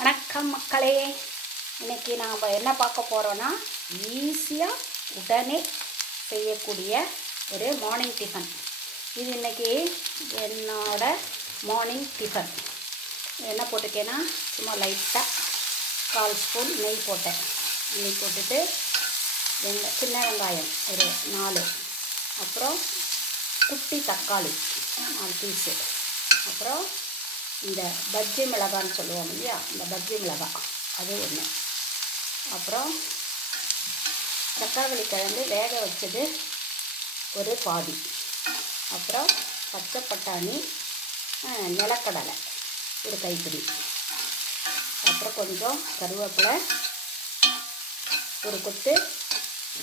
வணக்கம் மக்களே. இன்றைக்கி நாம் என்ன பார்க்க போகிறோன்னா, ஈஸியாக உடனே செய்யக்கூடிய ஒரு மார்னிங் டிஃபன். இது இன்றைக்கி என்னோட மார்னிங் டிஃபன். என்ன போட்டிருக்கேன்னா, சும்மா லைட்டாக 1/4 ஸ்பூன் நெய் போட்டேன். நெய் போட்டுட்டு சின்ன வெங்காயம் ஒரு 4, அப்புறம் குட்டி தக்காளி 4 பீஸு, அப்புறம் இந்த பஜ்ஜி மிளகான்னு சொல்லுவோம் இல்லையா, இந்த பஜ்ஜி மிளகாய் அது ஒன்று, அப்புறம் தக்காளி கிழங்கு வேக வச்சது ஒரு பாதி, அப்புறம் பச்சை பட்டாணி, நிலக்கடலை ஒரு கைப்பிடி, அப்புறம் கொஞ்சம் கருவேப்பிலை, ஒரு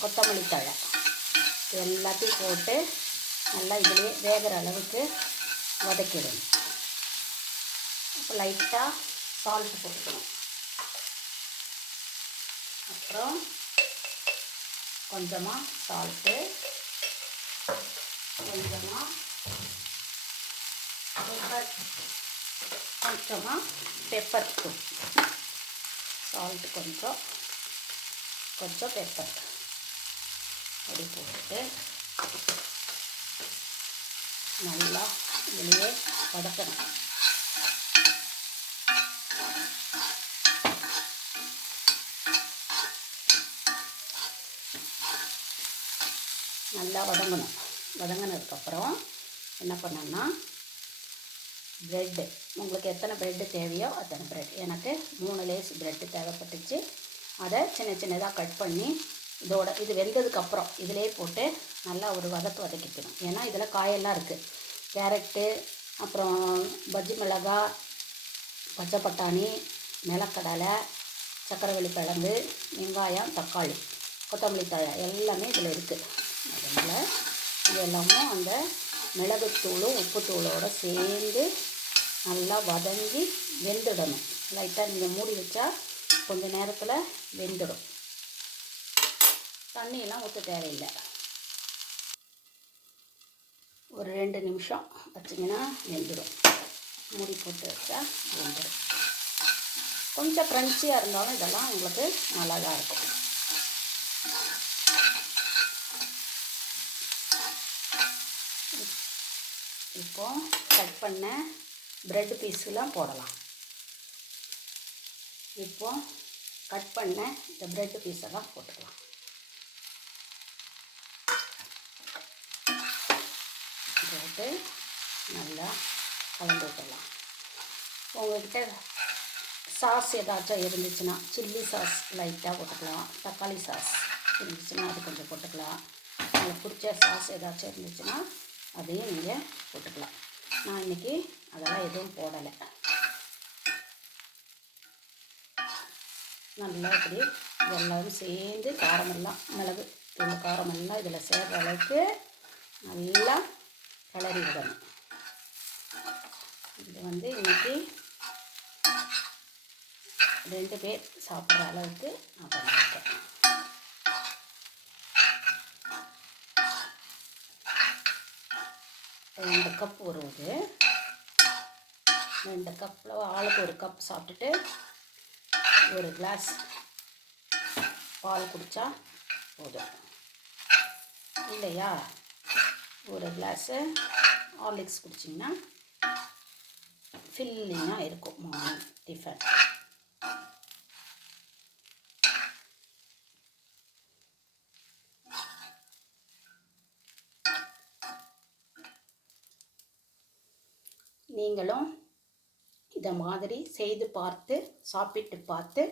கொத்தமல்லி தழை எல்லாத்தையும் போட்டு நல்லா இதிலே வேகிற அளவுக்கு வதக்கிடணும். இப்போ லைட்டாக சால்ட் போட்டுக்கணும். அப்புறம் கொஞ்சமாக சால்ட்டு, கொஞ்சமாக பெப்பர் தூள், சால்ட்டு கொஞ்சம் பெப்பர் அப்படி போட்டுட்டு நல்லா இதுலேயே வதக்கணும். நல்லா வதங்கினதுக்கப்புறம் என்ன பண்ணோன்னா, ப்ரெட்டு உங்களுக்கு எத்தனை ப்ரெட்டு தேவையோ அத்தனை ப்ரெட், எனக்கு 3 லேஸ் ப்ரெட்டு தேவைப்பட்டுச்சு. அதை சின்ன சின்னதாக கட் பண்ணி இது வெந்ததுக்கப்புறம் இதிலே போட்டு நல்லா ஒரு வதக்கிக்கணும். ஏன்னா இதில் காயெல்லாம் இருக்குது, கேரட்டு, அப்புறம் பஜ்ஜி மிளகாய், பச்சை பட்டாணி, நிலக்கடலை, சக்கரவள்ளி கிழங்கு, வெங்காயம், தக்காளி, கொத்தமல்லி தழை எல்லாமே இதில் இருக்குது. அதனால் இது எல்லாமும் அந்த மிளகுத்தூளும் உப்புத்தூளோடு சேர்ந்து நல்லா வதங்கி வெந்துடணும். லைட்டாக நீங்கள் மூடி வச்சா கொஞ்சம் நேரத்தில் வெந்துடும். தண்ணியெல்லாம் ஊற்ற தேவையில்லை. ஒரு 2 நிமிஷம் வச்சிங்கன்னா வெந்துடும். மூடி போட்டு வச்சா வெந்துடும். கொஞ்சம் க்ரன்ச்சியாக இருந்தாலும் இதெல்லாம் உங்களுக்கு நல்லா தான் இருக்கும். இப்போது கட் பண்ண ப்ரெட் பீஸெலாம் போடலாம். இப்போது கட் பண்ண இந்த ப்ரெட் பீஸெல்லாம் போட்டுக்கலாம். போட்டு நல்லா கலந்து விட்டுடலாம். உங்கள்கிட்ட சாஸ் ஏதாச்சும் இருந்துச்சுன்னா சில்லி சாஸ் லைட்டாக போட்டுக்கலாம், தக்காளி சாஸ் இருந்துச்சுன்னா அது கொஞ்சம் போட்டுக்கலாம். உங்களுக்கு பிடிச்ச சாஸ் ஏதாச்சும் இருந்துச்சுன்னா அதையும் நீங்கள் போட்டுக்கலாம். நான் இன்றைக்கி அதெல்லாம் எதுவும் போடலை. நல்லா இப்படி எல்லோரும் சேர்ந்து காரமெல்லாம் மிளகு தூள் காரமெல்லாம் இதில் சேர்கிற அளவுக்கு நல்லா கிளறி விடணும். இது இன்றைக்கி 2 பேர் சாப்பிட்ற அளவுக்கு நான் பண்ணியிருக்கேன். ரெண்டு கப் வருவது, 2 கப்பில் ஆளுக்கு 1 கப் சாப்பிட்டுட்டு 1 கிளாஸ் பால் குடித்தா போதும் இல்லையா. 1 கிளாஸு ஹார்லிக்ஸ் குடிச்சிங்கன்னா ஃபில்லிங்காக இருக்கும் மார்னிங் டிஃபன். நீங்களும் இதை மாதிரி செய்து பார்த்து சாப்பிட்டு பார்த்து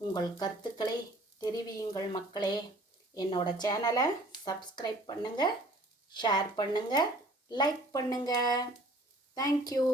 உங்கள் கருத்துக்களை தெரிவியுங்கள் மக்களே. என்னோட சேனலை சப்ஸ்கிரைப் பண்ணுங்கள், ஷேர் பண்ணுங்கள், லைக் பண்ணுங்கள். தேங்க்யூ.